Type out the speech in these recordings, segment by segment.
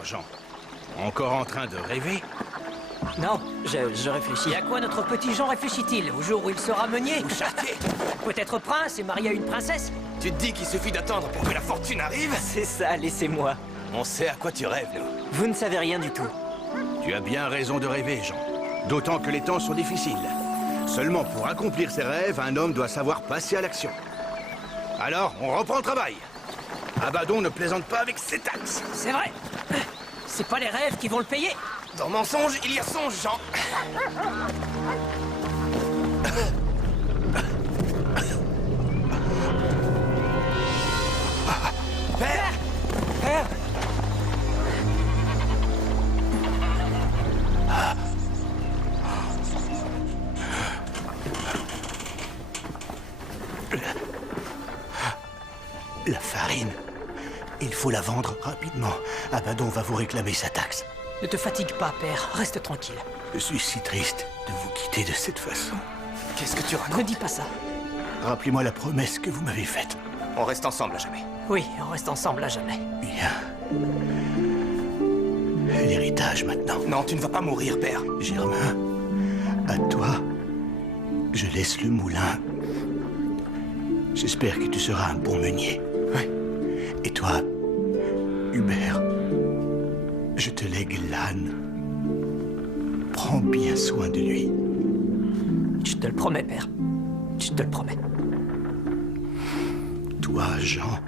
Alors, Jean, encore en train de rêver? Non, je réfléchis. À quoi notre petit Jean réfléchit-il? Au jour où il sera meunier? Ou châtié? Peut-être prince et marié à une princesse? Tu te dis qu'il suffit d'attendre pour que la fortune arrive? C'est ça, laissez-moi. On sait à quoi tu rêves, nous. Vous ne savez rien du tout. Tu as bien raison de rêver, Jean. D'autant que les temps sont difficiles. Seulement pour accomplir ses rêves, un homme doit savoir passer à l'action. Alors, on reprend le travail. Abaddon ne plaisante pas avec ses taxes. C'est vrai. C'est pas les rêves qui vont le payer. Dans mensonge, il y a songe, Jean. Père! Père! La farine. Il faut la vendre rapidement. Abaddon va vous réclamer sa taxe. Ne te fatigue pas, père. Reste tranquille. Je suis si triste de vous quitter de cette façon. Qu'est-ce que tu Ne racontes? dis pas ça. Rappelez-moi la promesse que vous m'avez faite. On reste ensemble à jamais. Oui, on reste ensemble à jamais. Bien. L'héritage maintenant. Non, tu ne vas pas mourir, père. Germain, à toi, je laisse le moulin. J'espère que tu seras un bon meunier. Oui. Et toi, Hubert, je te lègue l'âne. Prends bien soin de lui. Je te le promets, père. Je te le promets. Toi, Jean,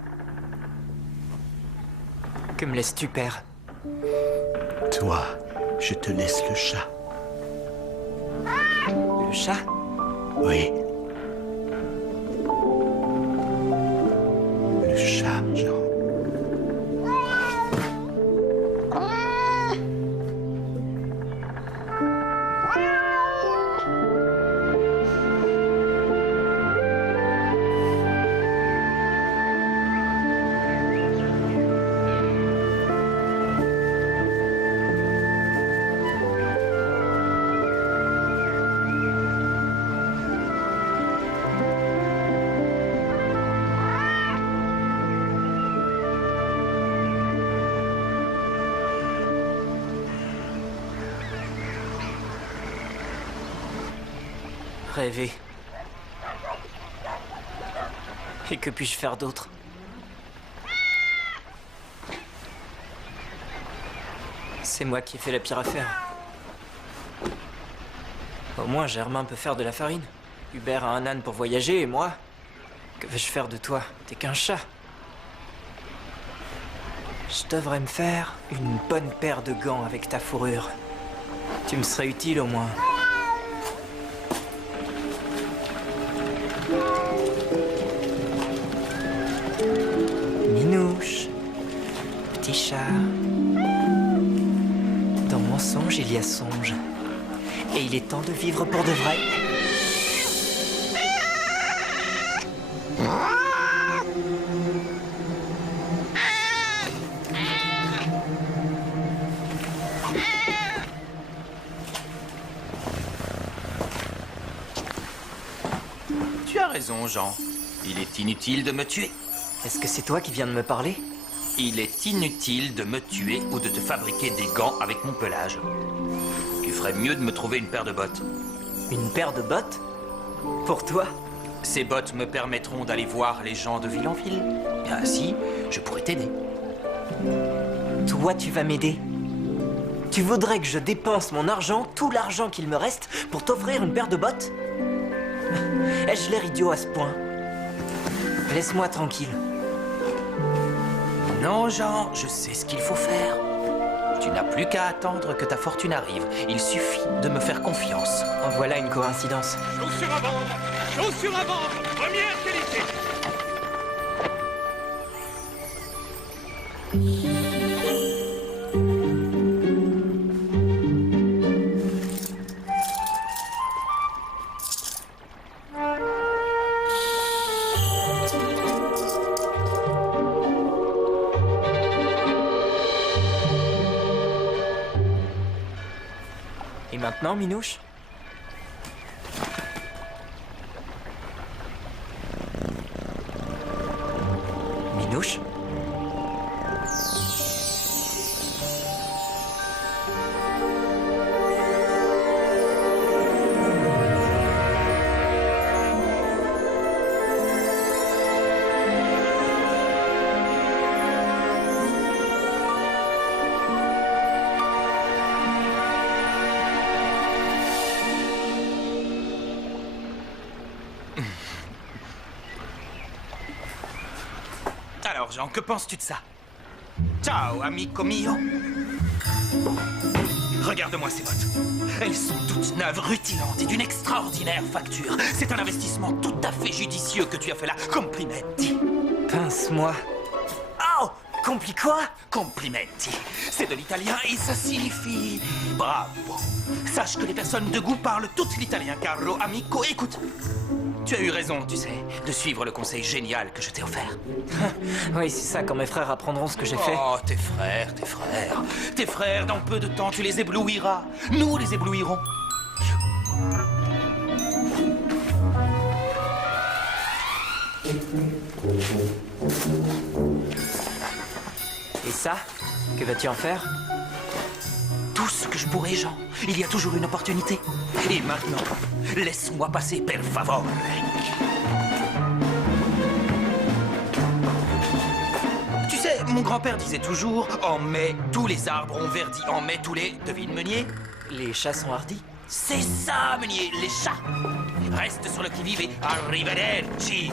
Que me laisses-tu, père? toi, je te laisse le chat. Le chat? Oui. Le chat, Jean. Rêver. Et que puis-je faire d'autre? C'est moi qui ai fait la pire affaire. Au moins, Germain peut faire de la farine. Hubert a un âne pour voyager, et moi? Que vais-je faire de toi? T'es qu'un chat. Je devrais me faire une bonne paire de gants avec ta fourrure. Tu me serais utile au moins. Minouche, petit chat. Dans mon songe, il y a songe. Et il est temps de vivre pour de vrai. Tu as raison, Jean. Il est inutile de me tuer. Est-ce que c'est toi qui viens de me parler? Il est inutile de me tuer ou de te fabriquer des gants avec mon pelage. Tu ferais mieux de me trouver une paire de bottes. Une paire de bottes? Pour toi? Ces bottes me permettront d'aller voir les gens de ville en ville. Et ainsi, je pourrais t'aider. Toi, tu vas m'aider? Tu voudrais que je dépense mon argent, tout l'argent qu'il me reste, pour t'offrir une paire de bottes? Ai-je l'air idiot à ce point? Laisse-moi tranquille. Non, Jean, je sais ce qu'il faut faire. Tu n'as plus qu'à attendre que ta fortune arrive. Il suffit de me faire confiance. En voilà une coïncidence. Chaussures à vendre! Chaussures à vendre! Première qualité! Et maintenant, Minouche? Minouche? Alors, Jean, que penses-tu de ça? Ciao, amico mio. Regarde-moi ces bottes. Elles sont toutes neuves, rutilantes et d'une extraordinaire facture. C'est un investissement tout à fait judicieux que tu as fait là. Complimenti. Pince-moi. Oh! Compli quoi? Complimenti. C'est de l'italien et ça signifie bravo. Sache que les personnes de goût parlent toutes l'italien, caro amico. Écoute, tu as eu raison, tu sais, de suivre le conseil génial que je t'ai offert. Oui, c'est ça, quand mes frères apprendront ce que j'ai fait. Oh, tes frères, tes frères. Tes frères, dans peu de temps, tu les éblouiras. Nous les éblouirons. Et ça? Que vas-tu en faire? Tout ce que je pourrais, Jean. Il y a toujours une opportunité. Et maintenant, laisse-moi passer, per favore. Tu sais, mon grand-père disait toujours, en mai, tous les arbres ont verdi. En mai, tous les... Devine, Meunier? Les chats sont hardis? C'est ça, Meunier, les chats. Reste sur le qui-vive et arrivederci.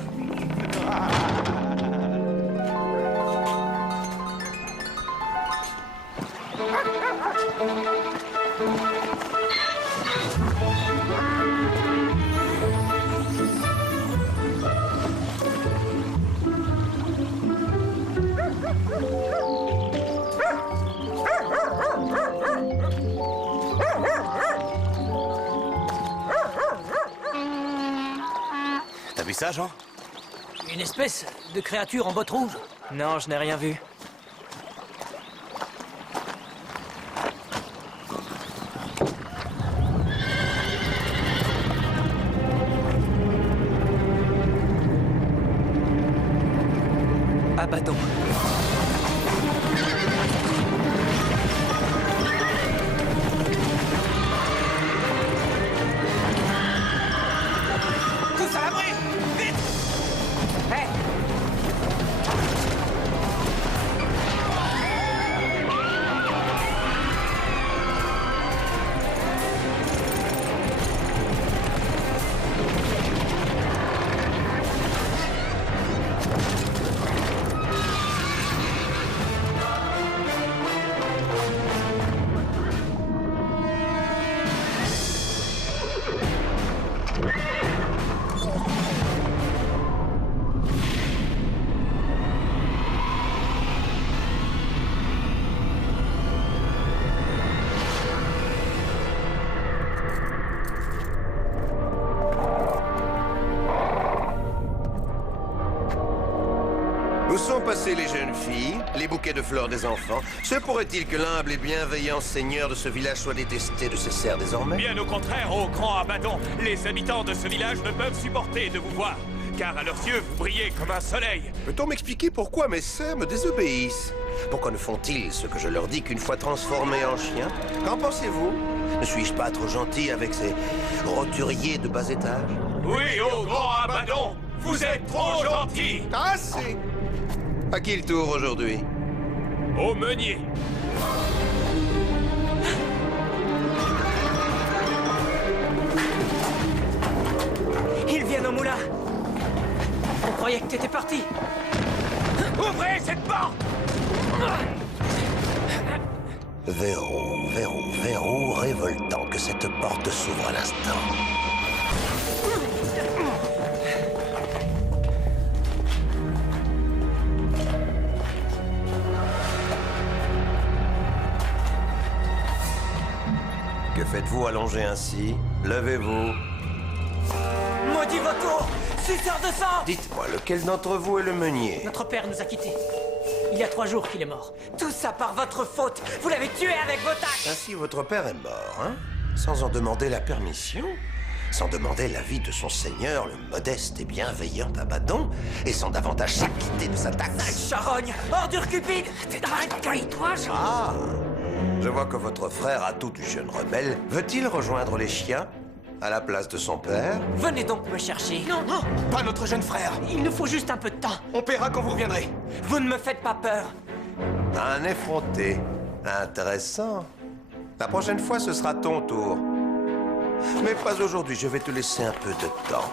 T'as vu ça, Jean? Une espèce de créature en bottes rouges. Non, je n'ai rien vu. Abaddon. Tous à l'abri! Vite! Hé! Où sont passées les jeunes filles, les bouquets de fleurs des enfants? Se pourrait-il que l'humble et bienveillant seigneur de ce village soit détesté de ses serfs désormais? Bien au contraire, ô grand Abaddon, les habitants de ce village ne peuvent supporter de vous voir, car à leurs yeux, vous brillez comme un soleil. Peut-on m'expliquer pourquoi mes serfs me désobéissent? Pourquoi ne font-ils ce que je leur dis qu'une fois transformés en chiens? Qu'en pensez-vous? Ne suis-je pas trop gentil avec ces roturiers de bas étage? Oui, ô grand Abaddon, vous êtes trop gentil. Assez! À qui le tour aujourd'hui? Au meunier. Ils viennent au moulin. On croyait que t'étais parti. Ouvrez cette porte! Verrou révoltant que cette porte s'ouvre à l'instant. Que faites-vous allongé ainsi? Levez-vous. Maudit vautour! Suceur de sang! Dites-moi, lequel d'entre vous est le meunier? Notre père nous a quittés. Il y a 3 jours qu'il est mort. Tout ça par votre faute! Vous l'avez tué avec vos tacles! Ainsi, votre père est mort, hein? Sans en demander la permission? Sans demander l'avis de son seigneur, le modeste et bienveillant Abaddon, et sans davantage s'acquitter de sa taxe? Charogne! Ordure cupide! Arrête-toi, Jean! Ah! Je vois que votre frère, à tout du jeune rebelle, veut-il rejoindre les chiens à la place de son père? Venez donc me chercher. Non, non! Pas notre jeune frère. Il nous faut juste un peu de temps. On paiera quand vous reviendrez. Vous ne me faites pas peur. Un effronté. Intéressant. La prochaine fois, ce sera ton tour. Mais pas aujourd'hui, je vais te laisser un peu de temps.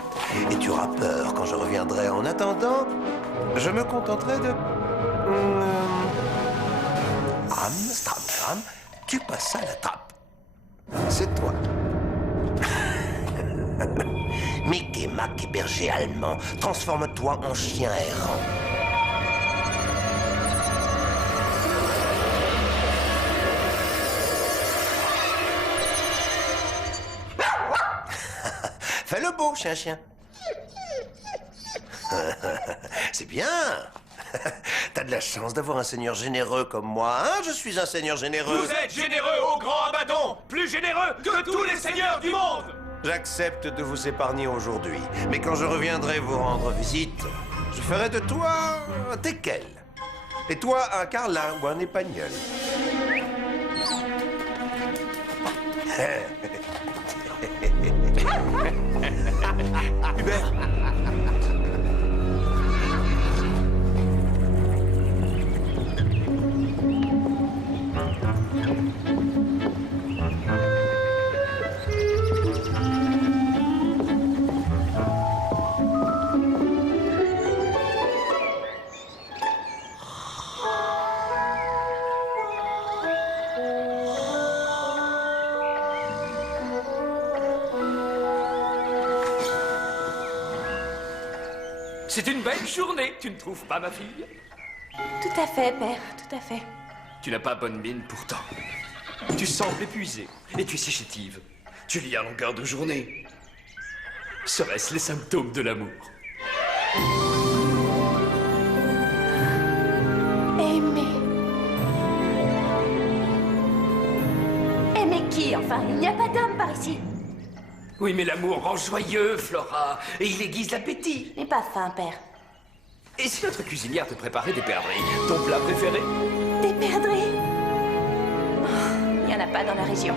Et tu auras peur quand je reviendrai. En attendant, je me contenterai de stram, tu passes à la trappe. C'est toi. Mickey Mac, berger allemand, transforme-toi en chien errant. Fais le beau, chien. C'est bien. T'as de la chance d'avoir un seigneur généreux comme moi, hein? Je suis un seigneur généreux. Vous êtes généreux au grand Abaddon, plus généreux que tous les seigneurs du monde. J'accepte de vous épargner aujourd'hui, mais quand je reviendrai vous rendre visite, je ferai de toi un teckel. Et toi, un carlin ou un épagnol. Hubert. C'est une belle journée, tu ne trouves pas, ma fille? Tout à fait, père, tout à fait. Tu n'as pas bonne mine pourtant. Tu sembles épuisé et tu es si chétive. Tu lis à longueur de journée. Seraient-ce les symptômes de l'amour? Aimer. Aimer qui, enfin? Il n'y a pas d'homme par ici. Oui, mais l'amour rend joyeux, Flora, et il aiguise l'appétit. Je n'ai pas faim, père. Et si notre cuisinière te préparait des perdrix, ton plat préféré? Des perdrix? Oh, il n'y en a pas dans la région.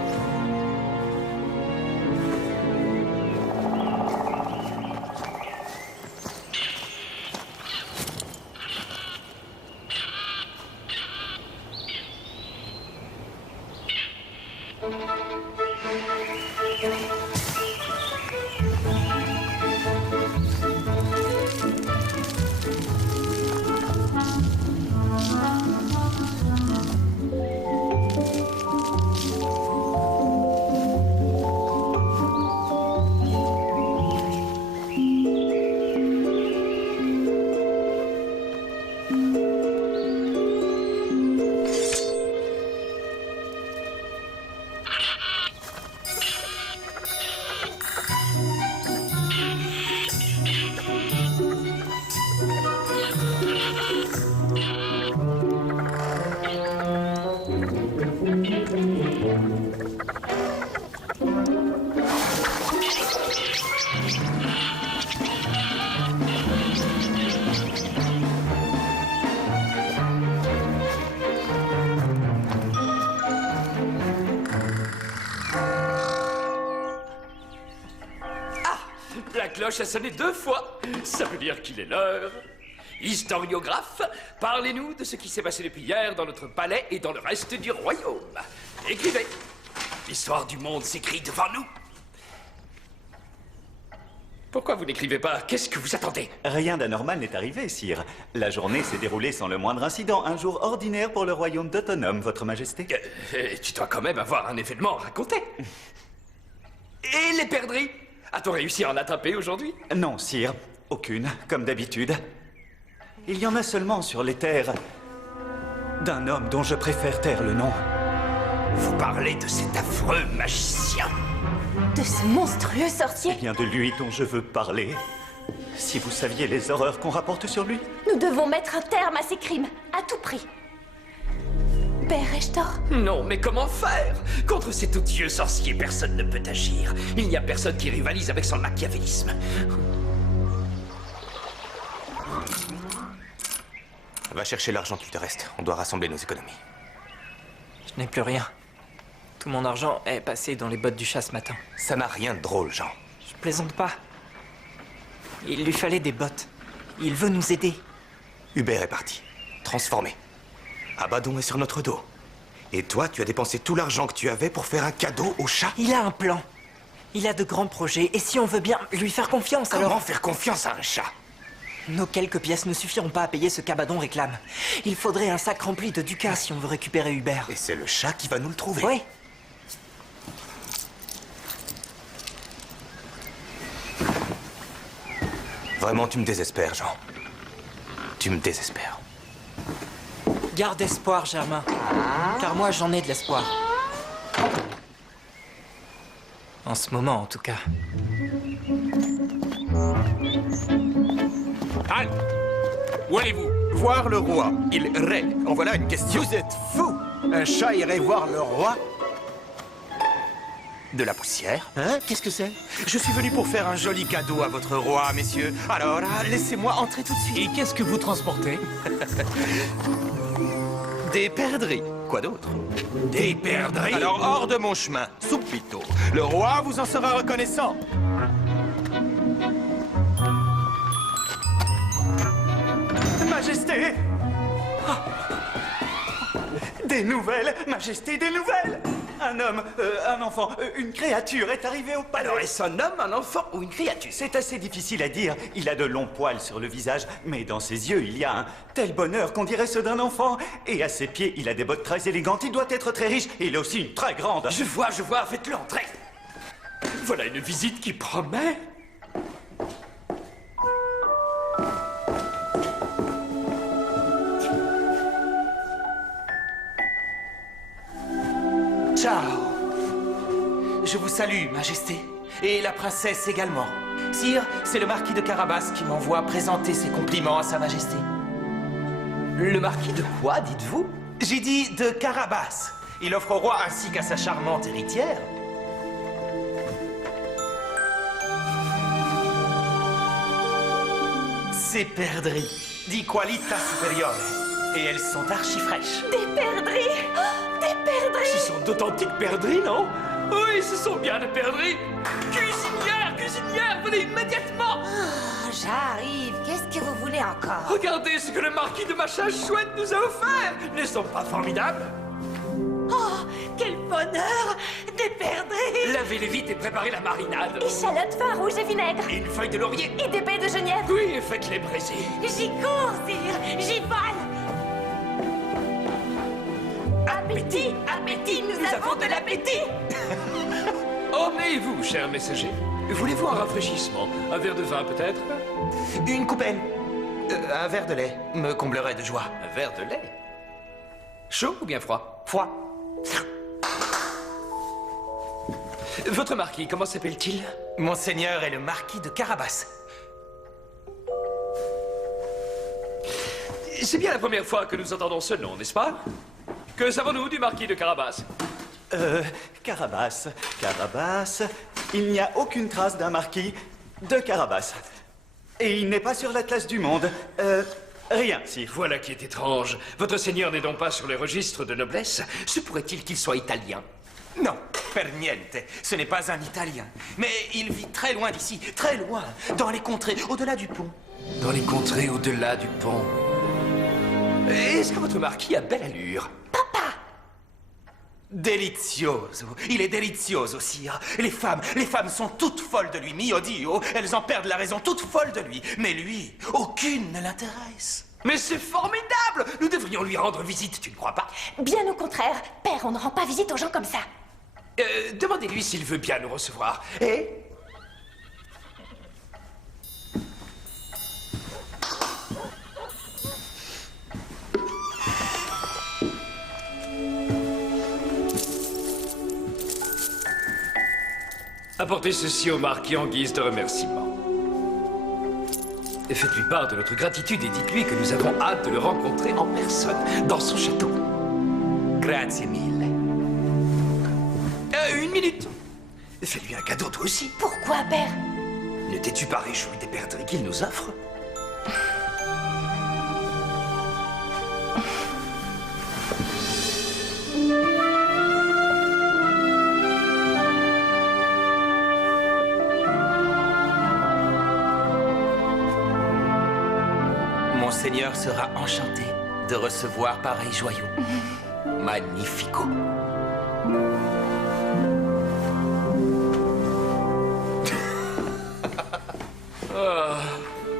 La cloche a sonné 2 fois. Ça veut dire qu'il est l'heure. Historiographe, parlez-nous de ce qui s'est passé depuis hier dans notre palais et dans le reste du royaume. Écrivez. L'histoire du monde s'écrit devant nous. Pourquoi vous n'écrivez pas? Qu'est-ce que vous attendez? Rien d'anormal n'est arrivé, sire. La journée s'est déroulée sans le moindre incident. Un jour ordinaire pour le royaume d'Autonome, votre majesté. Tu dois quand même avoir un événement à raconter. Et les perdrix? A-t-on réussi à en attraper aujourd'hui? Non, sire. Aucune, comme d'habitude. Il y en a seulement sur les terres d'un homme dont je préfère taire le nom. Vous parlez de cet affreux magicien? De ce monstrueux sorcier? C'est bien de lui dont je veux parler. Si vous saviez les horreurs qu'on rapporte sur lui. Nous devons mettre un terme à ces crimes, à tout prix. Père, ai-je tort? Non, mais comment faire? Contre cet odieux sorcier, personne ne peut agir. Il n'y a personne qui rivalise avec son machiavélisme. Va chercher l'argent qu'il te reste. On doit rassembler nos économies. Je n'ai plus rien. Tout mon argent est passé dans les bottes du chat ce matin. Ça n'a rien de drôle, Jean. Je plaisante pas. Il lui fallait des bottes. Il veut nous aider. Hubert est parti. Transformé. Abaddon est sur notre dos. Et toi, tu as dépensé tout l'argent que tu avais pour faire un cadeau au chat? Il a un plan. Il a de grands projets. Et si on veut bien lui faire confiance, Comment alors... faire confiance à un chat? Nos quelques pièces ne suffiront pas à payer ce qu'Abaddon réclame. Il faudrait un sac rempli de ducats si on veut récupérer Hubert. Et c'est le chat qui va nous le trouver. Oui. Vraiment, tu me désespères, Jean. Tu me désespères. Garde espoir, Germain. Car moi, j'en ai de l'espoir. En ce moment, en tout cas. Halte! Où allez-vous? Voir le roi. Il rêve. En voilà une question. Vous êtes fou! Un chat irait voir le roi? De la poussière? Hein? Qu'est-ce que c'est? Je suis venu pour faire un joli cadeau à votre roi, messieurs. Alors, laissez-moi entrer tout de suite. Et qu'est-ce que vous transportez? Des perdrix. Quoi d'autre? Des perdrix? Alors, hors de mon chemin, subito. Le roi vous en sera reconnaissant. Majesté! Des nouvelles, Majesté, des nouvelles! Un homme, un enfant, une créature est arrivé au palais. Alors, est-ce un homme, un enfant ou une créature? C'est assez difficile à dire. Il a de longs poils sur le visage, mais dans ses yeux, il y a un tel bonheur qu'on dirait ceux d'un enfant. Et à ses pieds, il a des bottes très élégantes. Il doit être très riche. Et il a aussi une très grande. Je vois, faites-le entrer. Voilà une visite qui promet. Ciao. Je vous salue, Majesté. Et la princesse également. Sire, c'est le marquis de Carabas qui m'envoie présenter ses compliments à Sa Majesté. Le marquis de quoi, dites-vous? J'ai dit de Carabas. Il offre au roi ainsi qu'à sa charmante héritière. Ces perdrix, di qualità superiore. Et elles sont archi fraîches. Des perdrix! Oh, des perdrix! Ce sont d'authentiques perdrix, non? Oui, ce sont bien des perdrix. Cuisinière, venez immédiatement. Oh, j'arrive. Qu'est-ce que vous voulez encore? Regardez ce que le marquis de Machin Chouette nous a offert. Ne sont pas formidables? Oh, quel bonheur! Des perdrix! Lavez-les vite et préparez la marinade. Échalotes, vin rouge et vinaigre. Et une feuille de laurier. Et des baies de genièvre. Oui, et faites-les braiser. J'y cours, sire! J'y vole! Appétit! Appétit! Nous avons de l'appétit! Emmenez-vous, cher messager. Voulez-vous un rafraîchissement? Un verre de vin, peut-être? Une coupelle. Un verre de lait me comblerait de joie. Un verre de lait? Chaud ou bien froid? Froid. Votre marquis, comment s'appelle-t-il? Monseigneur est le marquis de Carabas. C'est bien la première fois que nous entendons ce nom, n'est-ce pas? Que savons-nous du marquis de Carabas? Carabas. Il n'y a aucune trace d'un marquis de Carabas. Et il n'est pas sur l'atlas du monde. Rien, sire. Voilà qui est étrange. Votre seigneur n'est donc pas sur les registres de noblesse? Se pourrait-il qu'il soit italien? Non, per niente. Ce n'est pas un Italien. Mais il vit très loin d'ici, très loin, dans les contrées, au-delà du pont. Dans les contrées au-delà du pont. Est-ce que votre marquis a belle allure? Delizioso. Il est delizioso, sire. Les femmes sont toutes folles de lui, mio Dio. Elles en perdent la raison, toutes folles de lui. Mais lui, aucune ne l'intéresse. Mais c'est formidable! Nous devrions lui rendre visite, tu ne crois pas? Bien au contraire. Père, on ne rend pas visite aux gens comme ça. Demandez-lui s'il veut bien nous recevoir. Et... apportez ceci au marquis en guise de remerciement. Et faites-lui part de notre gratitude et dites-lui que nous avons hâte de le rencontrer en personne, dans son château. Grazie mille. Une minute. Fais-lui un cadeau, toi aussi. Pourquoi, père? Ne t'es-tu pas réjoui des perdrix qu'il nous offre? Monseigneur sera enchanté de recevoir pareil joyau. Magnifico. Oh,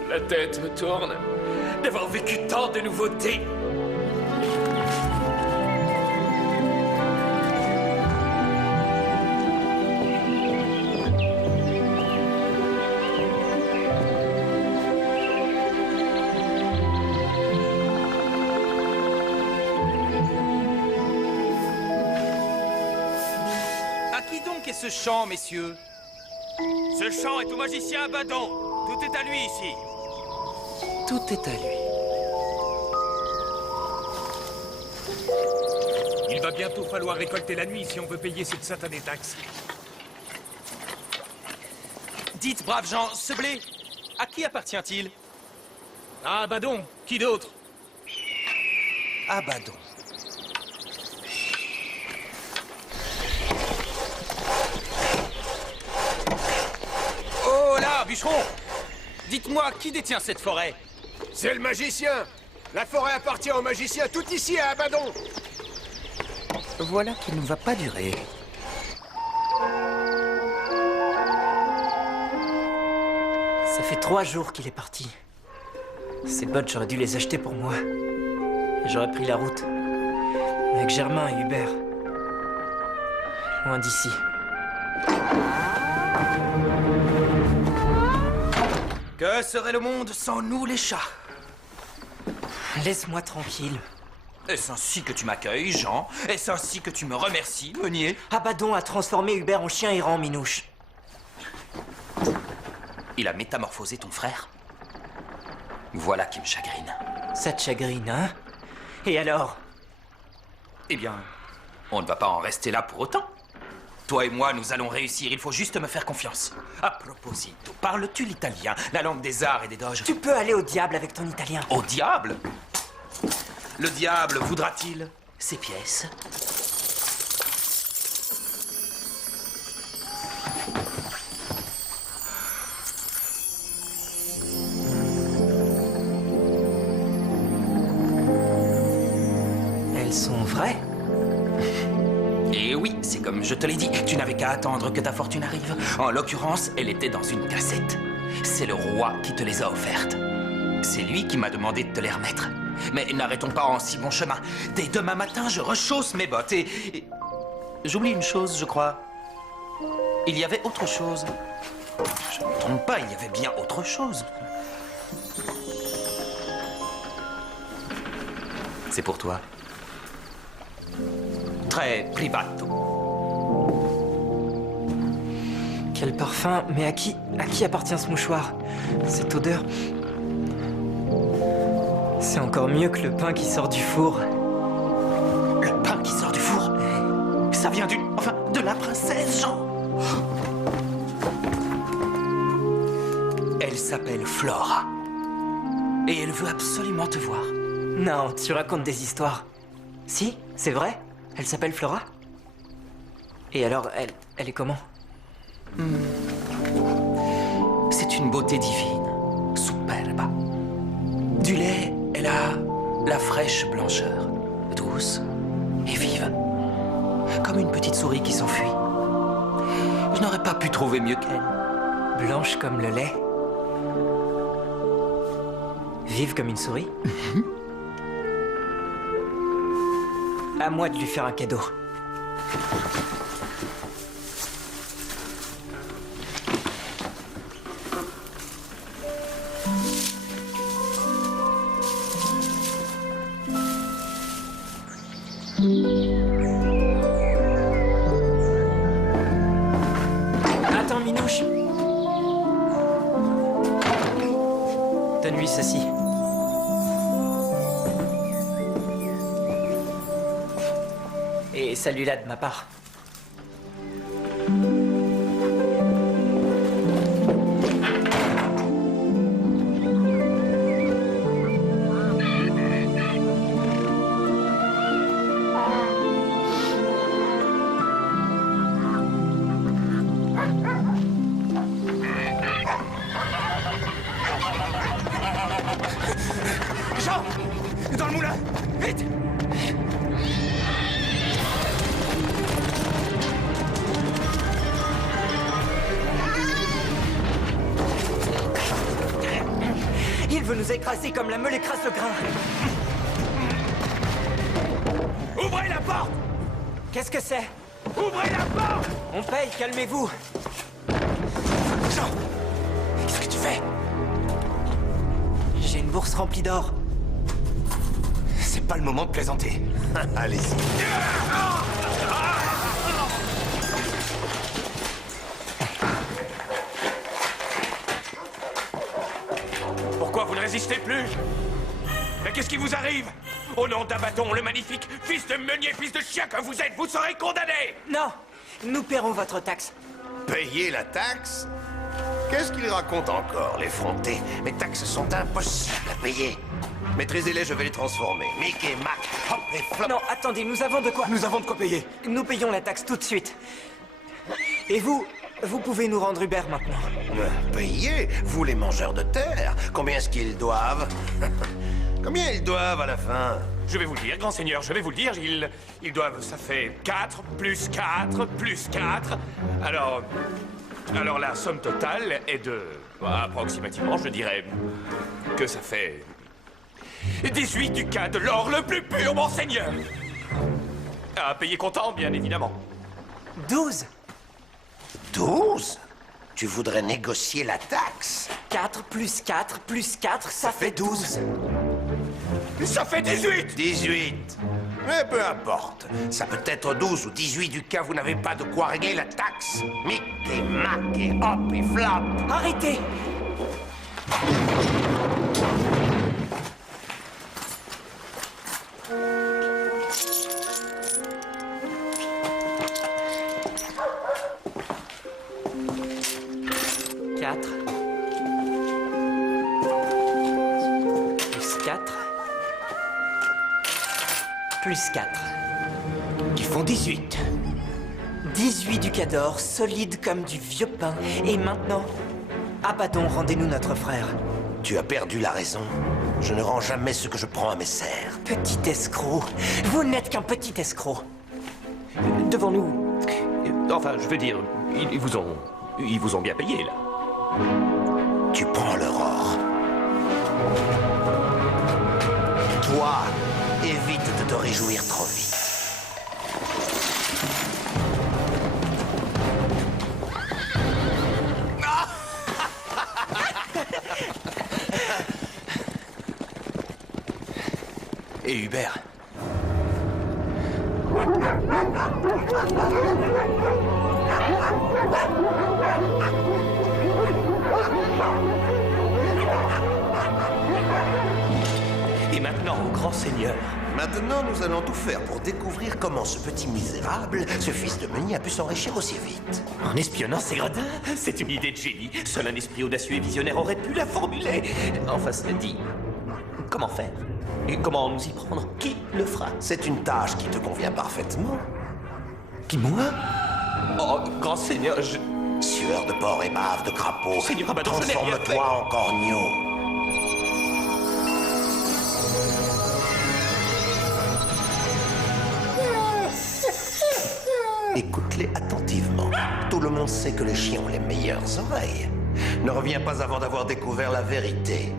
la La tête me tourne d'avoir vécu tant de nouveautés. À qui donc est ce chant, messieurs? Ce chant est au magicien Abaddon. Tout est à lui ici. Tout est à lui. Il va bientôt falloir récolter la nuit si on veut payer cette satanée taxe. Dites, braves gens, ce blé, à qui appartient-il? Ah, Abaddon, qui d'autre? Abaddon. Oh là, bûcheron! Dites-moi, qui détient cette forêt? C'est le magicien. La forêt appartient au magicien tout ici à Abaddon. Voilà qui ne va pas durer. Ça fait 3 jours qu'il est parti. Ces bottes, j'aurais dû les acheter pour moi. Et j'aurais pris la route. Avec Germain et Hubert. Loin d'ici. Que serait le monde sans nous, les chats? Laisse-moi tranquille. Est-ce ainsi que tu m'accueilles, Jean? Est-ce ainsi que tu me remercies, Meunier? Abaddon a transformé Hubert en chien errant, Minouche. Il a métamorphosé ton frère? Voilà qui me chagrine. Ça te chagrine, hein? Et alors? Eh bien, on ne va pas en rester là pour autant. Toi et moi, nous allons réussir. Il faut juste me faire confiance. À proposito, parles-tu l'italien, la langue des arts et des doges? Tu peux aller au diable avec ton italien. Au diable? Le diable voudra-t-il ces pièces? Elles sont vraies? Et oui, c'est comme je te l'ai dit, tu n'avais qu'à attendre que ta fortune arrive. En l'occurrence, elle était dans une cassette. C'est le roi qui te les a offertes. C'est lui qui m'a demandé de te les remettre. Mais n'arrêtons pas en si bon chemin. Dès demain matin, je rechausse mes bottes et... J'oublie une chose, je crois. Il y avait autre chose. Je ne me trompe pas, il y avait bien autre chose. C'est pour toi. Très privato. Quel parfum. Mais à qui appartient ce mouchoir? Cette odeur. C'est encore mieux que le pain qui sort du four. Le pain qui sort du four? Ça vient de la princesse, Jean. Elle s'appelle Flora. Et elle veut absolument te voir. Non, tu racontes des histoires. Si, c'est vrai. Elle s'appelle Flora. Et alors, elle est comment? C'est une beauté divine, superba. Du lait, elle a la fraîche blancheur, douce et vive. Comme une petite souris qui s'enfuit. Je n'aurais pas pu trouver mieux qu'elle. Blanche comme le lait. Vive comme une souris. À moi de lui faire un cadeau. Attends, Minouche. Donne-lui ceci. Et celui-là de ma part. Jean! Dans le moulin! Vite! veut nous écraser comme la meule écrase le grain. Ouvrez la porte! Qu'est-ce que c'est? Ouvrez la porte! On paye, calmez-vous. Jean! Qu'est-ce que tu fais? J'ai une bourse remplie d'or. C'est pas le moment de plaisanter. Allez-y. Pourquoi vous ne résistez plus? Mais qu'est-ce qui vous arrive? Au nom d'Abaddon, le magnifique, fils de meunier, fils de chien que vous êtes, vous serez condamné! Non! Nous paierons votre taxe. Payer la taxe? Qu'est-ce qu'ils racontent encore, l'effronté? Mes taxes sont impossibles à payer. Maîtrisez-les, je vais les transformer. Mickey, Mac, hop et flop. Non, attendez, nous avons de quoi... Nous avons de quoi payer. Nous payons la taxe tout de suite. Et vous pouvez nous rendre Hubert maintenant. Payer? Vous, les mangeurs de terre? Combien est-ce qu'ils doivent? Combien ils doivent à la fin? Je vais vous le dire, grand seigneur, je vais vous le dire, ils doivent, ça fait 4, plus 4, plus 4. Alors la somme totale est de, approximativement, je dirais que ça fait 18 ducats de l'or le plus pur, mon seigneur. À payer comptant, bien évidemment. 12. 12? Tu voudrais négocier la taxe? 4 plus 4 plus 4, ça fait 12. Ça fait 18! 18. Mais peu importe. Ça peut être 12 ou 18 ducats, vous n'avez pas de quoi régler la taxe. Mickey, Mac et hop et flop. Arrêtez! Plus 4. Qui font 18. 18 ducats d'or, solides comme du vieux pain. Et maintenant, Abaddon, rendez-nous notre frère. Tu as perdu la raison. Je ne rends jamais ce que je prends à mes serfs. Petit escroc. Vous n'êtes qu'un petit escroc. Devant nous... Enfin, je veux dire, ils vous ont bien payé, là. Tu prends leur or. Toi, évite de te réjouir trop vite. Et Hubert? Et maintenant, grand seigneur. Maintenant, nous allons tout faire pour découvrir comment ce petit misérable, ce fils de meunier, a pu s'enrichir aussi vite. En espionnant ces gradins? C'est une idée de génie. Seul un esprit audacieux et visionnaire aurait pu la formuler. Enfin, cela dit, comment faire? Et comment nous y prendre? Qui le fera? C'est une tâche qui te convient parfaitement. Qui, moi? Oh, grand seigneur, Sueur de porc et bave de crapaud, Seigneur Abaddon, je n'ai rien fait. transforme-toi en corneau. Écoute-les attentivement. Tout le monde sait que les chiens ont les meilleures oreilles. Ne reviens pas avant d'avoir découvert la vérité.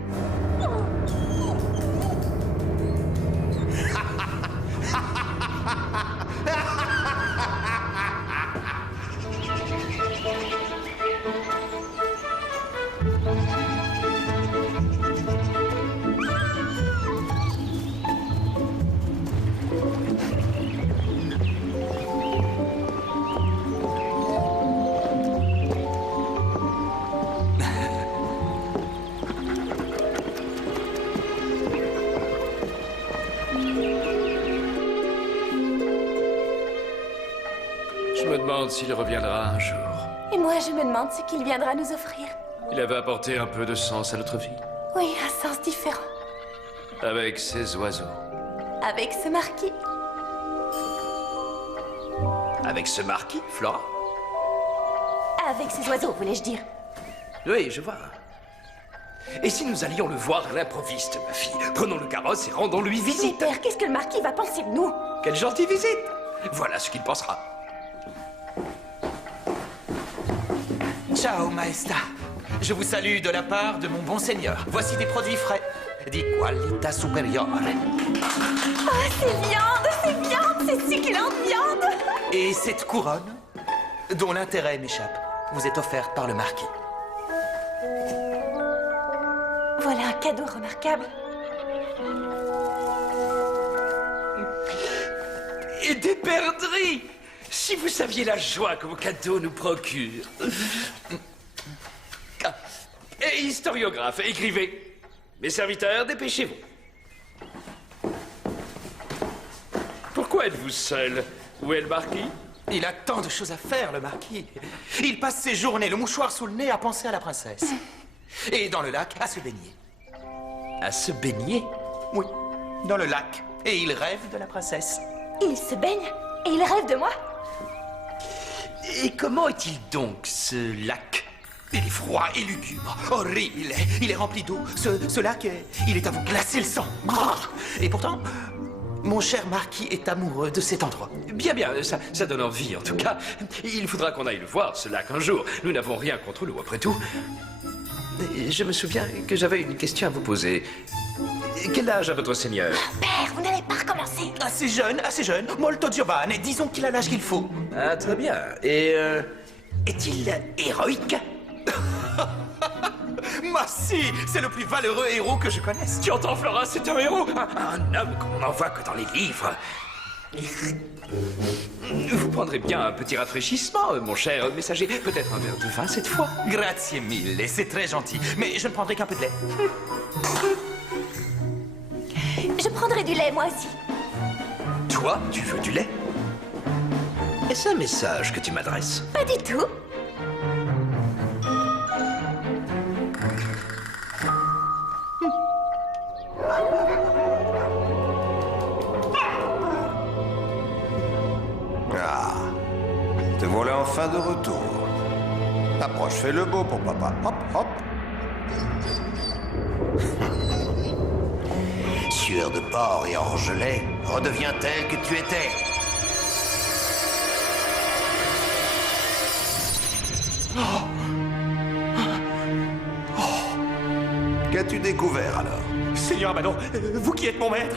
Je me demande s'il reviendra un jour. Et moi, je me demande ce qu'il viendra nous offrir. Il avait apporté un peu de sens à notre vie. Oui, un sens différent. Avec ses oiseaux. Avec ce marquis. avec ce marquis, Flora? Avec ces oiseaux, voulais-je dire. Oui, je vois. Et si nous allions le voir à l'improviste, ma fille? Prenons le carrosse et rendons-lui Mais visite. père, qu'est-ce que le marquis va penser de nous? Quelle gentille visite! Voilà ce qu'il pensera. Ciao, Maesta. Je vous salue de la part de mon bon seigneur. Voici des produits frais. Di qualità superiore. Oh, c'est viande, c'est succulente viande. Et cette couronne, dont l'intérêt m'échappe, vous est offerte par le marquis. Voilà un cadeau remarquable. Et des perdrix! Si vous saviez la joie que vos cadeaux nous procurent. Ah. Et historiographe, écrivez. Mes serviteurs, dépêchez-vous. Pourquoi êtes-vous seul? Où est le marquis? Il a tant de choses à faire, le marquis. Il passe ses journées, le mouchoir sous le nez, à penser à la princesse. Et dans le lac, à se baigner. À se baigner? Oui, dans le lac. Et il rêve de la princesse. Il se baigne et il rêve de moi. Et comment est-il donc, ce lac? Il est froid et lugubre, horrible. Il est rempli d'eau. Ce lac, il est à vous glacer le sang. Et pourtant, mon cher marquis est amoureux de cet endroit. Bien, bien, ça donne envie, en tout cas. Il faudra qu'on aille le voir, ce lac, un jour. Nous n'avons rien contre l'eau, après tout. Et je me souviens que j'avais une question à vous poser. Quel âge a votre seigneur? Père, vous n'allez pas recommencer. Assez jeune. Molto giovane. Disons qu'il a l'âge qu'il faut. Ah, très bien. Et, est-il héroïque? Ma si, c'est le plus valeureux héros que je connaisse. Tu entends, Flora, c'est un héros. Un homme qu'on n'en voit que dans les livres. Vous prendrez bien un petit rafraîchissement, mon cher messager. Peut-être un verre de vin cette fois. Grazie mille, c'est très gentil. Mais je ne prendrai qu'un peu de lait. Je prendrai du lait, moi aussi. Toi, tu veux du lait? Est-ce un message que tu m'adresses? Pas du tout. Ah, te voilà enfin de retour. Approche, fais le beau pour papa. Hop, hop. Sueur de porc et orgelet, redeviens tel que tu étais. Qu'as-tu découvert alors? Seigneur Abaddon, vous qui êtes mon maître,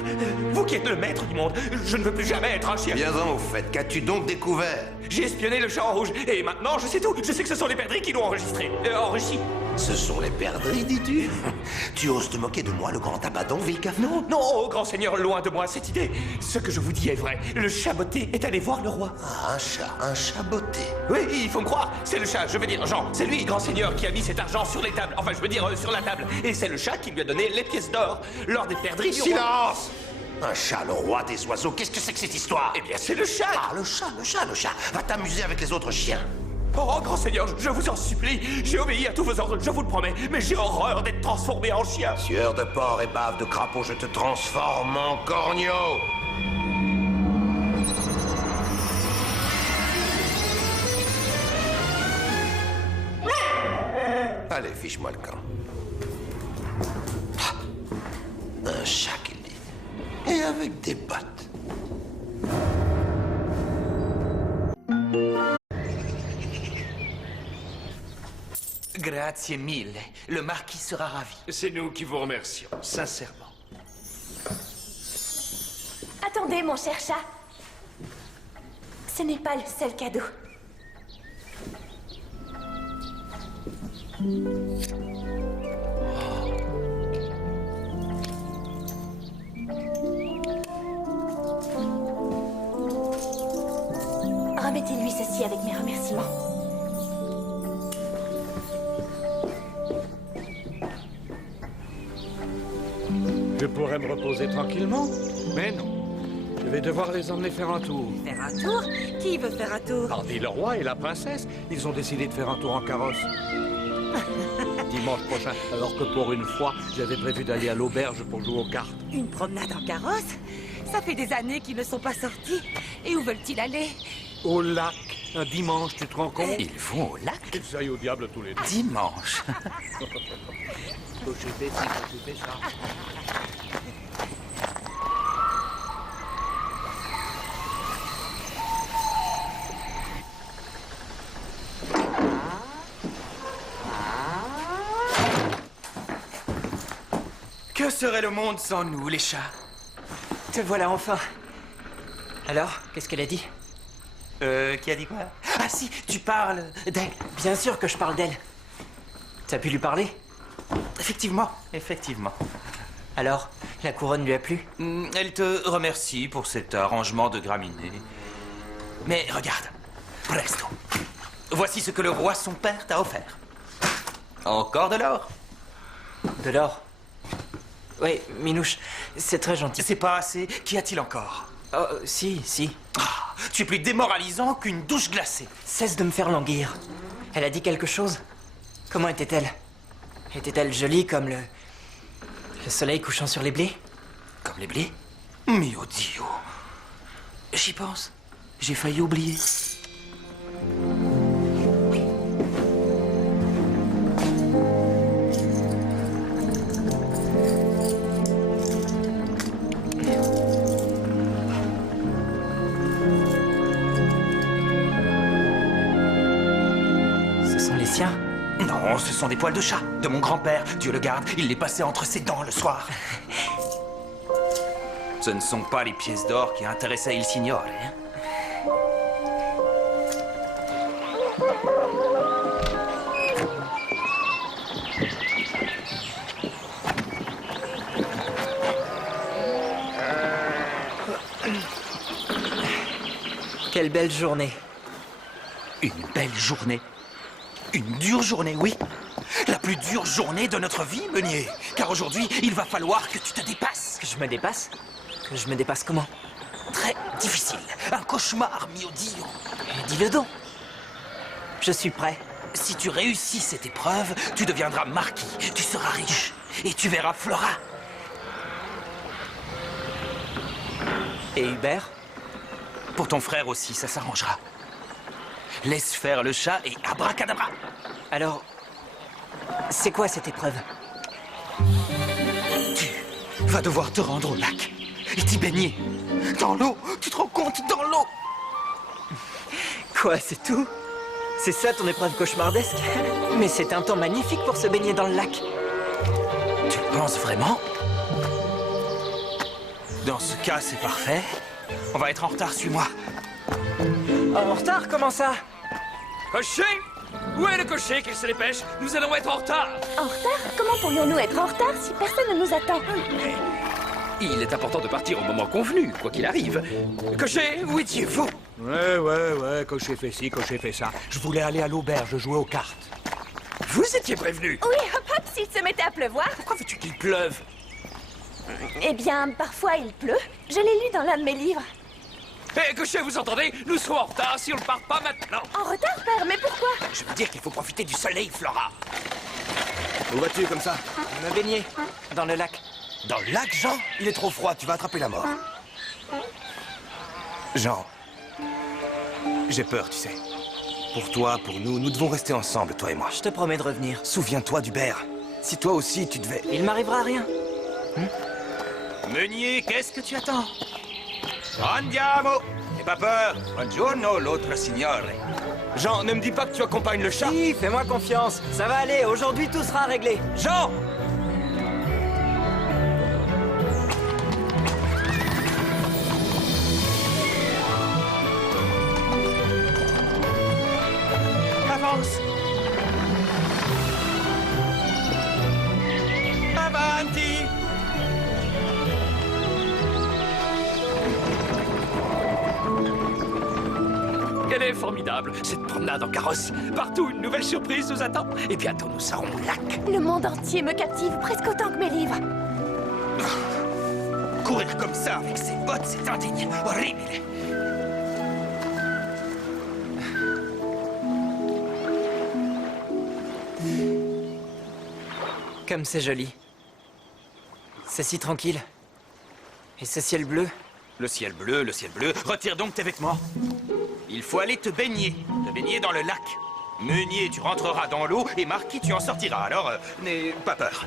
vous qui êtes le maître du monde, je ne veux plus jamais être un chien. Viens-en au fait, qu'as-tu donc découvert? J'ai espionné le champ rouge, et maintenant je sais tout. Je sais que ce sont les perdrix qui l'ont enregistré. Enrichi. Ce sont les perdrix, dis-tu? Tu oses te moquer de moi, le grand Abaddon, Vilcaf? Non, oh, grand seigneur, loin de moi cette idée. Ce que je vous dis est vrai. Le chat botté est allé voir le roi. Ah, un chat botté. Oui, il faut me croire. C'est le chat, je veux dire, Jean. C'est lui, grand seigneur, qui a mis cet argent sur les tables. Enfin, je veux dire, sur la table. Et c'est le chat qui lui a donné les pièces d'or lors des perdrix du roi. Silence! Un chat, le roi des oiseaux, qu'est-ce que c'est que cette histoire? Eh bien, c'est le chat. Ah, le chat. Va t'amuser avec les autres chiens. Oh, grand seigneur, je vous en supplie. J'ai obéi à tous vos ordres, je vous le promets. Mais j'ai horreur d'être transformé en chien. Sueur de porc et bave de crapaud, je te transforme en corneau. Allez, fiche-moi le camp. Un chat qu'il dit. Et avec des bottes. Grazie mille. Le marquis sera ravi. C'est nous qui vous remercions, sincèrement. Attendez, mon cher chat. Ce n'est pas le seul cadeau. Remettez-lui ceci avec mes remerciements. Je pourrais me reposer tranquillement, mais non. Je vais devoir les emmener faire un tour. Faire un tour? Qui veut faire un tour? Hardy le roi et la princesse, ils ont décidé de faire un tour en carrosse. Dimanche prochain, alors que pour une fois, j'avais prévu d'aller à l'auberge pour jouer aux cartes. Une promenade en carrosse? Ça fait des années qu'ils ne sont pas sortis. Et où veulent-ils aller? Au lac. Un dimanche, tu te rends compte? Ils vont au lac? Qu'ils aillent au diable tous les deux. Dimanche. Je fais ça. Que serait le monde sans nous, les chats? Te voilà enfin. Alors, qu'est-ce qu'elle a dit? Qui a dit quoi? Ah si, tu parles d'elle. Bien sûr que je parle d'elle. T'as pu lui parler? Effectivement, effectivement. Alors, la couronne lui a plu? Elle te remercie pour cet arrangement de graminées. Mais regarde, presto. Voici ce que le roi son père t'a offert. Encore de l'or. De l'or? Oui, Minouche, c'est très gentil. C'est pas assez. Qu'y a-t-il encore? Oh, si. Ah, tu es plus démoralisant qu'une douche glacée. Cesse de me faire languir. Elle a dit quelque chose? Comment était-elle? Était-elle jolie comme le soleil couchant sur les blés? Comme les blés? Mio Dio. J'y pense. J'ai failli oublier. Ce sont les siens? Non, ce sont des poils de chat, de mon grand-père. Dieu le garde, il les passait entre ses dents le soir. Ce ne sont pas les pièces d'or qui intéressaient il signore, hein? Quelle belle journée. Une belle journée. Une dure journée, oui. La plus dure journée de notre vie, Meunier. Car aujourd'hui, il va falloir que tu te dépasses. Que je me dépasse? Que je me dépasse comment? Très difficile. Un cauchemar, mio Dio. Dis-le donc. Je suis prêt. Si tu réussis cette épreuve, tu deviendras marquis. Tu seras riche. Et tu verras Flora. Et Hubert? Pour ton frère aussi, ça s'arrangera. Laisse faire le chat et abracadabra. Alors, c'est quoi cette épreuve? Tu vas devoir te rendre au lac et t'y baigner. Dans l'eau, tu te rends compte, dans l'eau. Quoi, c'est tout? C'est ça ton épreuve cauchemardesque? Mais c'est un temps magnifique pour se baigner dans le lac. Tu le penses vraiment? Dans ce cas, c'est parfait. On va être en retard, suis-moi. En retard, comment ça? Cocher! Où est le cocher qu'il se dépêche? Nous allons être en retard! En retard? Comment pourrions-nous être en retard si personne ne nous attend? Il est important de partir au moment convenu, quoi qu'il arrive. Cocher, où étiez-vous? Ouais, cocher fait ci, cocher fait ça. Je voulais aller à l'auberge jouer aux cartes. Vous étiez prévenu? Oui, hop, hop, s'il se mettait à pleuvoir. Pourquoi veux-tu qu'il pleuve? Eh bien, parfois il pleut. Je l'ai lu dans l'un de mes livres. Hé, cocher, vous entendez? Nous serons en retard si on ne part pas maintenant. En retard, père, mais pourquoi? Je veux dire qu'il faut profiter du soleil, Flora. Où vas-tu comme ça? Me baigner dans le lac. Dans le lac, Jean? Il est trop froid, tu vas attraper la mort. Jean, j'ai peur, tu sais. Pour toi, pour nous, nous devons rester ensemble, toi et moi. Je te promets de revenir. Souviens-toi d'Hubert. Si toi aussi, tu devais... Il m'arrivera rien. Meunier, qu'est-ce que tu attends? Andiamo! N'aie pas peur. Buongiorno, l'autre signore. Jean, ne me dis pas que tu accompagnes le chat. Si, fais-moi confiance. Ça va aller, aujourd'hui tout sera réglé. Jean! Avance! Avanti! Elle est formidable, cette promenade en carrosse. Partout, une nouvelle surprise nous attend. Et bientôt, nous serons au lac. Le monde entier me captive presque autant que mes livres. Courir comme ça avec ses bottes, c'est indigne. Horrible. Comme c'est joli. C'est si tranquille. Et ce ciel bleu. Le ciel bleu, retire donc tes vêtements. Il faut aller te baigner dans le lac. Meunier, tu rentreras dans l'eau et Marquis, tu en sortiras. Alors, n'aie pas peur.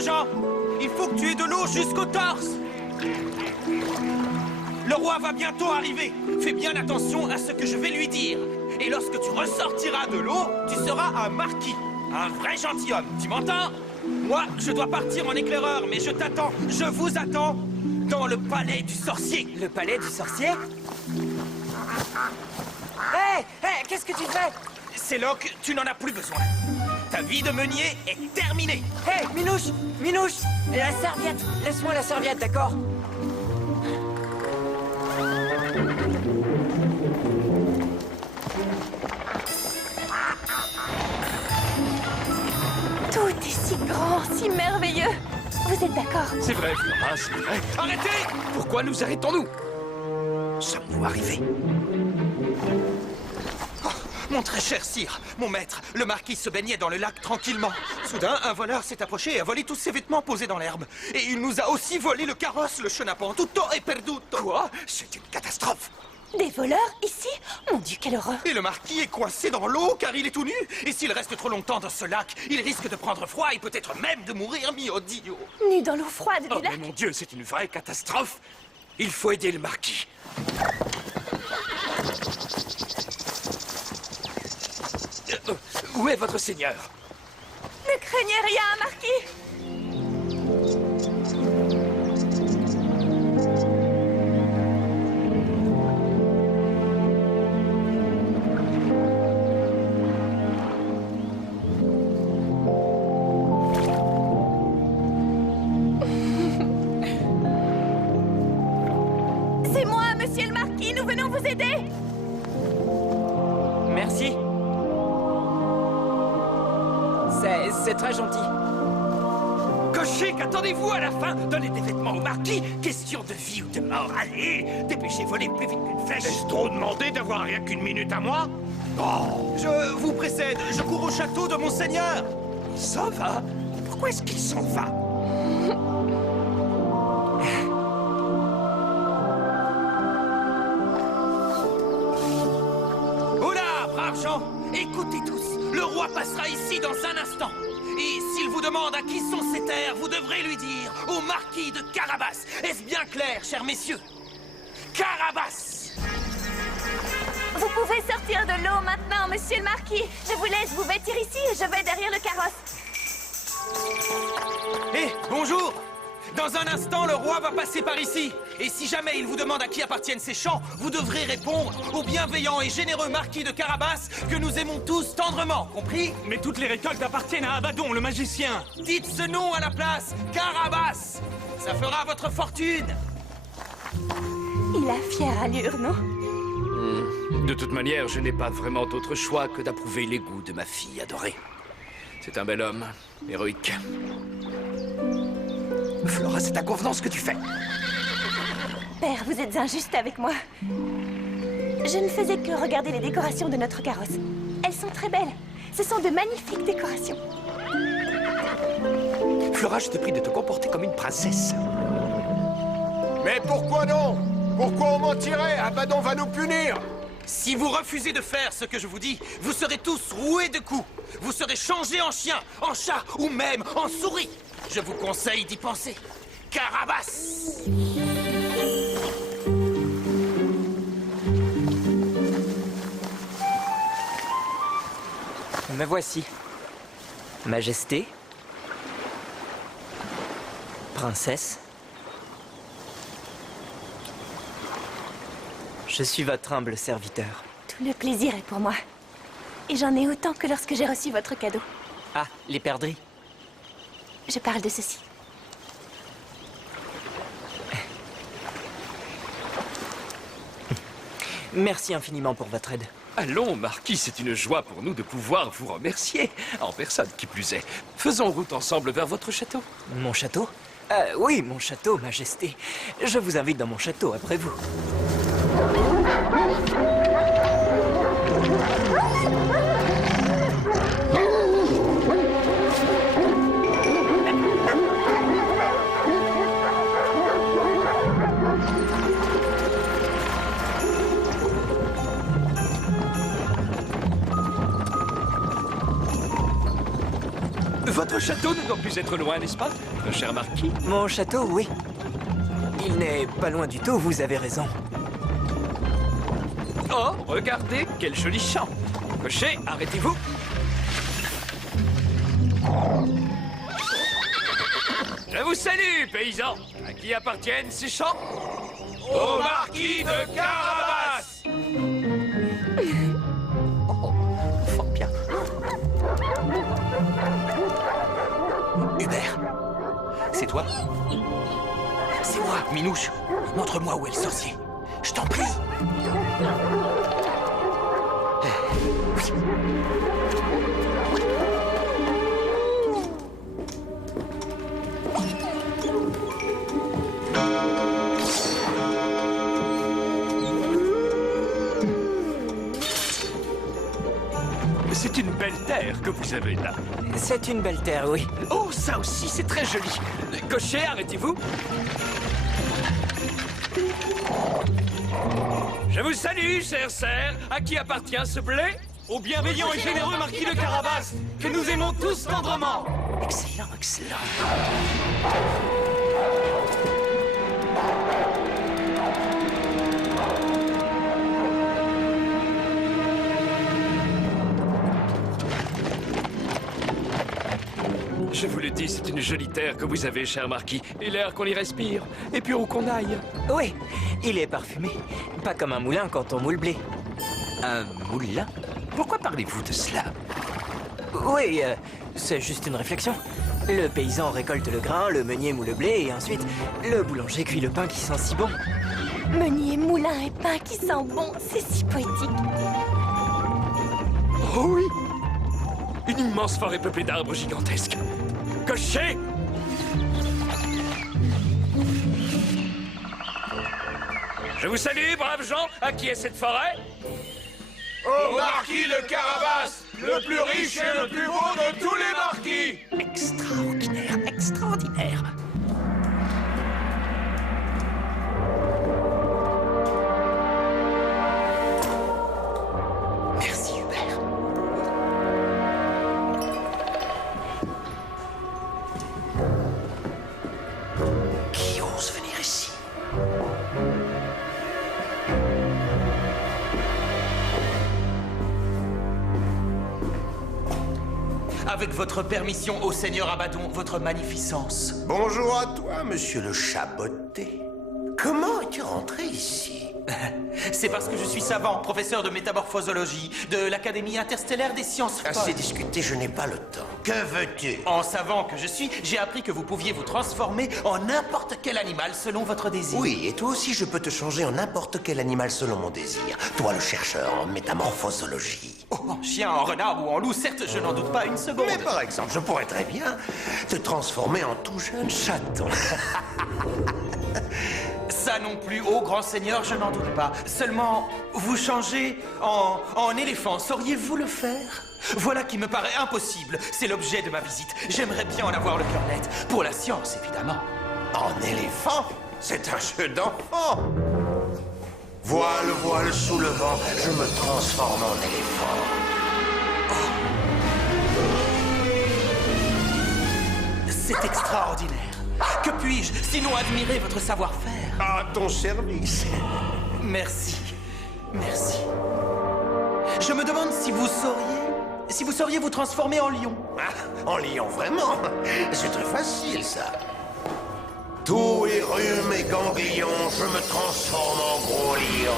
feu, Jean! Il faut que tu aies de l'eau jusqu'au torse! Le roi va bientôt arriver. Fais bien attention à ce que je vais lui dire. Et lorsque tu ressortiras de l'eau, tu seras un marquis. Un vrai gentilhomme. Tu m'entends? Moi, je dois partir en éclaireur, mais je t'attends. Je vous attends dans le palais du sorcier. Le palais du sorcier? Hé! Hé! Qu'est-ce que tu fais? C'est Locke, tu n'en as plus besoin. Ta vie de meunier est terminée. Hé! Minouche! Minouche! La serviette! Laisse-moi la serviette, d'accord? Tout est si grand, si merveilleux. Vous êtes d'accord? C'est vrai, Flora, c'est vrai. Arrêtez! Pourquoi nous arrêtons-nous? Sommes-nous arrivés? Oh, mon très cher sire, mon maître, le marquis se baignait dans le lac tranquillement. Soudain, un voleur s'est approché et a volé tous ses vêtements posés dans l'herbe. Et il nous a aussi volé le carrosse, le chenapan. Tutto est perduto. Quoi? C'est une catastrophe. Des voleurs ici? Mon Dieu, quelle horreur! Et le marquis est coincé dans l'eau car il est tout nu. Et s'il reste trop longtemps dans ce lac, il risque de prendre froid et peut-être même de mourir, mio Dio. Nu dans l'eau froide Oh, du lac? mais mon Dieu, c'est une vraie catastrophe. Il faut aider le marquis. Où est votre seigneur? Ne craignez rien, marquis! C'est moi, monsieur le marquis, nous venons vous aider! Merci. C'est très gentil. Cocher, qu'attendez-vous à la fin? Donnez des vêtements au marquis. Question de vie ou de mort. Allez, dépêchez, volez plus vite qu'une flèche. Est-ce trop demandé d'avoir rien qu'une minute à moi? Oh, je vous précède. Je cours au château de mon seigneur. Il s'en va? Pourquoi est-ce qu'il s'en va? Oula, braves gens, écoutez tous. Le roi passera ici dans un instant. Et s'il vous demande à qui sont ces terres, vous devrez lui dire au marquis de Carabas. Est-ce bien clair, chers messieurs? Carabas! Vous pouvez sortir de l'eau maintenant, monsieur le marquis. Je vous laisse vous vêtir ici et je vais derrière le carrosse. Eh, bonjour! Dans un instant, le roi va passer par ici. Et si jamais il vous demande à qui appartiennent ces champs, vous devrez répondre au bienveillant et généreux marquis de Carabas que nous aimons tous tendrement, compris? Mais toutes les récoltes appartiennent à Abaddon, le magicien. Dites ce nom à la place, Carabas! Ça fera votre fortune! Il a fière allure, non? De toute manière, je n'ai pas vraiment d'autre choix que d'approuver les goûts de ma fille adorée. C'est un bel homme, héroïque. Flora, c'est ta convenance que tu fais. Père, vous êtes injuste avec moi. Je ne faisais que regarder les décorations de notre carrosse. Elles sont très belles. Ce sont de magnifiques décorations. Flora, je te prie de te comporter comme une princesse. Mais pourquoi non? Pourquoi on mentirait? Abaddon va nous punir! Si vous refusez de faire ce que je vous dis, vous serez tous roués de coups. Vous serez changés en chien, en chat ou même en souris. Je vous conseille d'y penser. Carabas! Me voici. Majesté. Princesse. Je suis votre humble serviteur. Tout le plaisir est pour moi. Et j'en ai autant que lorsque j'ai reçu votre cadeau. Ah, les perdrix. Je parle de ceci. Merci infiniment pour votre aide. Allons, Marquis, c'est une joie pour nous de pouvoir vous remercier. En personne, qui plus est. Faisons route ensemble vers votre château. Mon château? Oui, mon château, Majesté. Je vous invite dans mon château après vous. Votre château ne doit plus être loin, n'est-ce pas? notre cher marquis? Mon château, oui. Il n'est pas loin du tout, vous avez raison. Oh, regardez, quel joli champ. Cocher, arrêtez-vous. Je vous salue, paysans. À qui appartiennent ces champs? Au marquis de Carabas! Fort bien. Hubert, c'est toi? C'est moi, Minouche. Montre-moi où est le sorcier. Je t'en prie. Oui. C'est une belle terre que vous avez là. C'est une belle terre, oui. Oh, ça aussi, c'est très joli. Cocher, arrêtez-vous. Je vous salue, chers serfs. À qui appartient ce blé? Au bienveillant et généreux marquis de Carabas, que nous aimons tous tendrement. Excellent, excellent. Je vous le dis, c'est une jolie terre que vous avez, cher marquis. Et l'air qu'on y respire, et puis où qu'on aille. Oui, il est parfumé. Pas comme un moulin quand on moule blé. Un moulin? Pourquoi parlez-vous de cela? Oui, c'est juste une réflexion. Le paysan récolte le grain, le meunier moule le blé, et ensuite, le boulanger cuit le pain qui sent si bon. Meunier, moulin et pain qui sent bon, c'est si poétique. Oh oui! Une immense forêt peuplée d'arbres gigantesques. Cocher! Je vous salue, braves gens. À qui est cette forêt? Au marquis de Carabas, le plus riche et le plus beau de tous les marquis! Extraordinaire, extraordinaire. Merci, Hubert. Qui ose venir ici? Avec votre permission, ô Seigneur Abaddon, votre magnificence. Bonjour à toi, monsieur le chaboté. Comment es-tu rentré ici? C'est parce que je suis savant, professeur de métamorphosologie de l'Académie interstellaire des sciences folles. Assez discuté, je n'ai pas le temps. Que veux-tu? En savant que je suis, j'ai appris que vous pouviez vous transformer en n'importe quel animal selon votre désir. Oui, et toi aussi, je peux te changer en n'importe quel animal selon mon désir. Toi, le chercheur en métamorphosologie. Oh, en chien, en renard ou en loup, certes, je n'en doute pas une seconde. Mais par exemple, je pourrais très bien te transformer en tout jeune chaton. Ça non plus, ô grand seigneur, je n'en doute pas. Seulement, vous changer en éléphant, sauriez-vous le faire? Voilà qui me paraît impossible. C'est l'objet de ma visite. J'aimerais bien en avoir le cœur net. Pour la science, évidemment. En éléphant? C'est un jeu d'enfant. Voile sous le vent, je me transforme en éléphant. C'est extraordinaire. Que puis-je, sinon admirer votre savoir-faire? À ton service. Merci. Merci. Je me demande si vous sauriez vous transformer en lion. Ah, en lion, vraiment? C'est très facile, ça. Tout est rhume et ganglion, je me transforme en gros lion.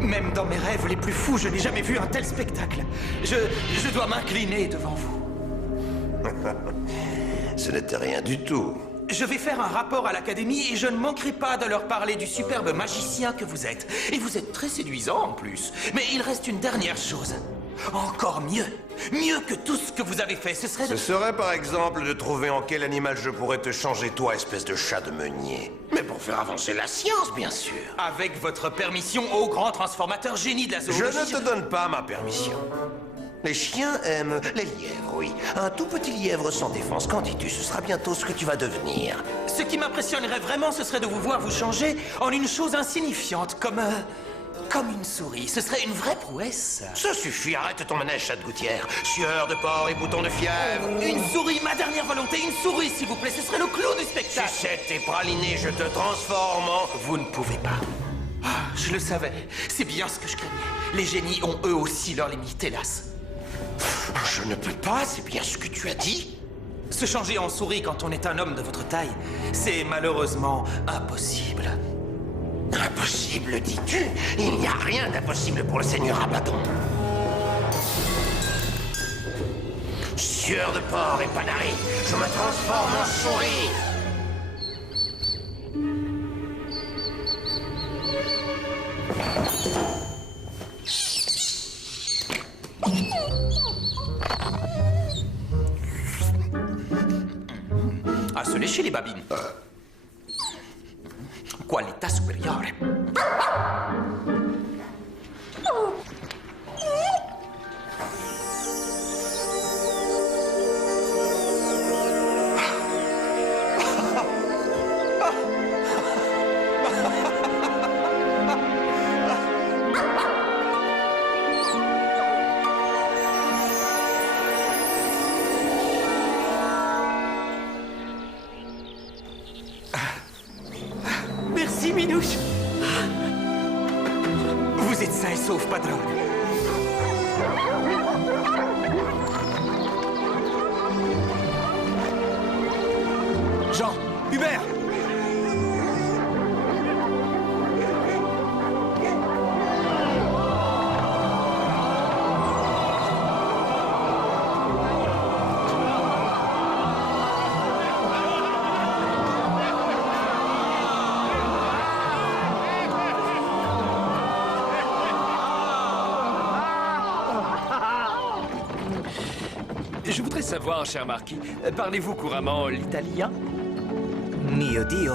Même dans mes rêves les plus fous, je n'ai jamais vu un tel spectacle. Je dois m'incliner devant vous. Ce n'était rien du tout. Je vais faire un rapport à l'Académie et je ne manquerai pas de leur parler du superbe magicien que vous êtes. Et vous êtes très séduisant en plus. Mais il reste une dernière chose. Encore mieux. Mieux que tout ce que vous avez fait, ce serait de... Ce serait par exemple de trouver en quel animal je pourrais te changer, toi, espèce de chat de meunier. Mais pour faire avancer la science, bien sûr. Avec votre permission, ô grand transformateur génie de la zoologie... Je ne te donne pas ma permission. Les chiens aiment les lièvres, oui. Un tout petit lièvre sans défense, qu'en dis-tu? Ce sera bientôt ce que tu vas devenir. Ce qui m'impressionnerait vraiment, ce serait de vous voir vous changer en une chose insignifiante, comme comme une souris. Ce serait une vraie prouesse. Ça suffit, arrête ton manège, chat de gouttière. Sueur de porc et bouton de fièvre. Une souris, ma dernière volonté, une souris, s'il vous plaît. Ce serait le clou du spectacle. Sucette tes pralinés, je te transforme en... Vous ne pouvez pas. Ah, je le savais. C'est bien ce que je craignais. Les génies ont eux aussi leurs limites, hélas. Je ne peux pas, c'est bien ce que tu as dit. Se changer en souris quand on est un homme de votre taille, c'est malheureusement impossible. Impossible, dis-tu? Il n'y a rien d'impossible pour le seigneur Abaddon. Sueur de porc et panari, je me transforme en souris. À se lécher les babines. Qualità superiore. Merci, Minouche. Vous êtes sain et sauf, patron. Jean, Hubert! Je voudrais savoir, cher marquis, parlez-vous couramment l'italien? Mio Dio.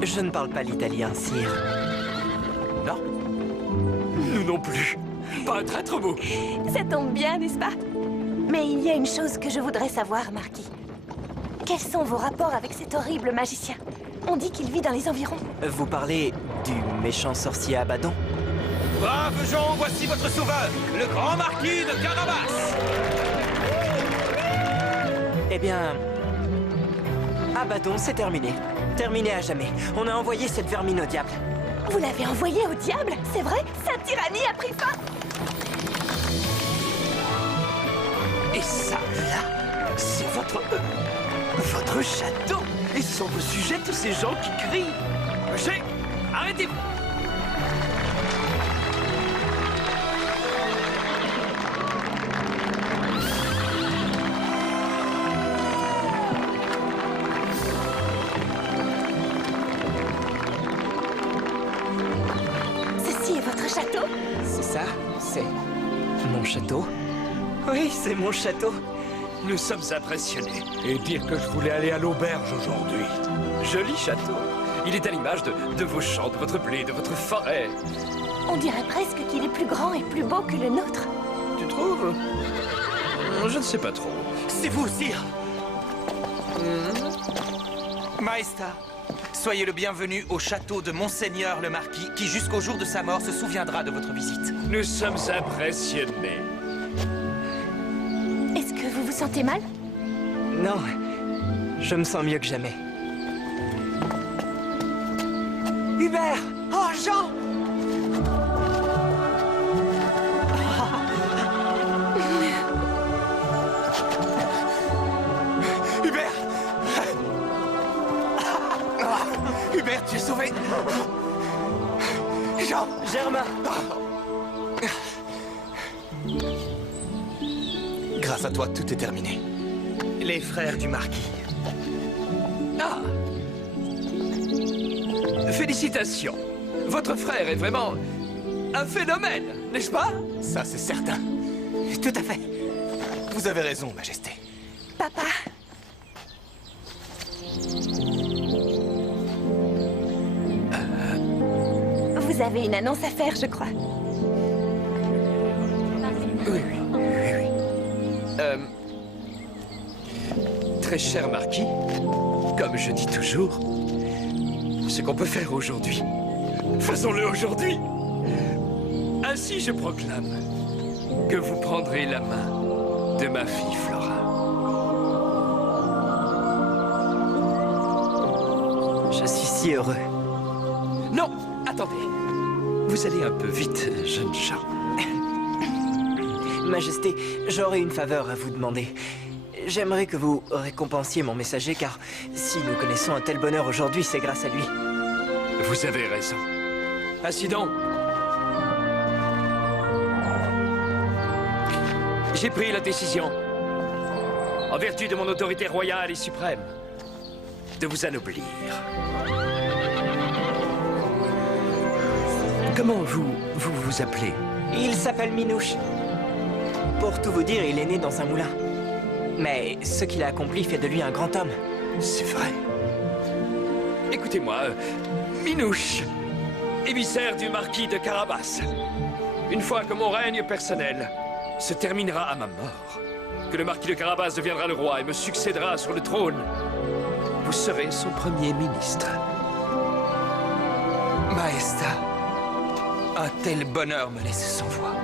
Je ne parle pas l'italien, sire. Non. Nous non plus. Pas un traître mot. Ça tombe bien, n'est-ce pas? Mais il y a une chose que je voudrais savoir, Marquis. Quels sont vos rapports avec cet horrible magicien? On dit qu'il vit dans les environs. Vous parlez du méchant sorcier Abaddon? Braves gens, voici votre sauveur, le grand marquis de Carabas. Eh bien... Abaddon, c'est terminé. Terminé à jamais. On a envoyé cette vermine au diable. Vous l'avez envoyé au diable? C'est vrai? Sa tyrannie a pris fin? Et ça, là, c'est votre château. Et ce sont vos sujets, tous ces gens qui crient. Chez, arrêtez-vous. Ceci est votre château? C'est ça? C'est... mon château? Oui, c'est mon château. Nous sommes impressionnés. Et dire que je voulais aller à l'auberge aujourd'hui. Joli château. Il est à l'image de vos champs, de votre blé, de votre forêt. On dirait presque qu'il est plus grand et plus beau que le nôtre. Tu trouves? Je ne sais pas trop. C'est vous, sire. Maesta, soyez le bienvenu au château de Monseigneur le Marquis, qui jusqu'au jour de sa mort se souviendra de votre visite. Nous sommes impressionnés. Est-ce que vous vous sentez mal? Non, je me sens mieux que jamais. Hubert! Oh, Jean! Hubert! Hubert, tu es sauvé! Jean! Germain! Grâce à toi, tout est terminé. Les frères du marquis. Ah! Félicitations. Votre frère est vraiment un phénomène, n'est-ce pas? Ça, c'est certain. Tout à fait. Vous avez raison, Majesté. Papa? Vous avez une annonce à faire, je crois. Oui. Très cher marquis, comme je dis toujours, ce qu'on peut faire aujourd'hui Faisons-le aujourd'hui. Ainsi, je proclame que vous prendrez la main de ma fille Flora. Je suis si heureux. Non, attendez. Vous allez un peu vite, jeune chat. Majesté, j'aurais une faveur à vous demander. J'aimerais que vous récompensiez mon messager, car si nous connaissons un tel bonheur aujourd'hui, c'est grâce à lui. Vous avez raison. Assis donc. J'ai pris la décision, en vertu de mon autorité royale et suprême, de vous anoblir. Comment vous appelez? Il s'appelle Minouche. Pour tout vous dire, il est né dans un moulin. Mais ce qu'il a accompli fait de lui un grand homme. C'est vrai. Écoutez-moi, Minouche, émissaire du marquis de Carabas. Une fois que mon règne personnel se terminera à ma mort, que le marquis de Carabas deviendra le roi et me succédera sur le trône, vous serez son premier ministre. Maesta, un tel bonheur me laisse sans voix.